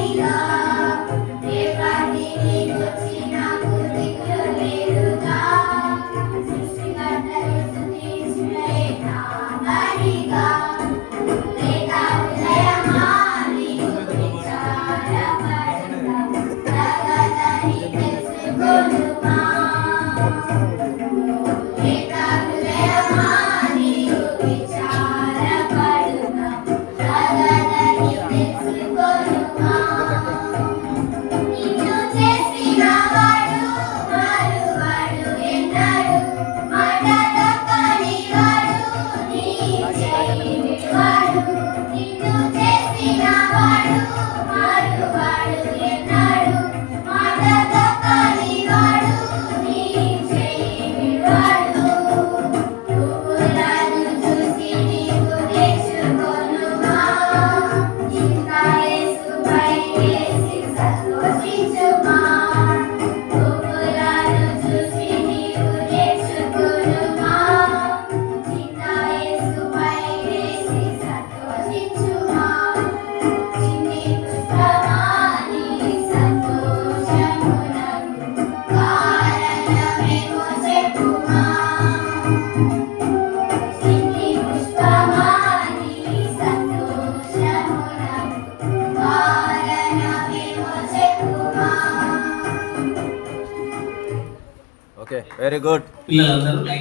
Yeah. Okay very good పిల్లలందరూ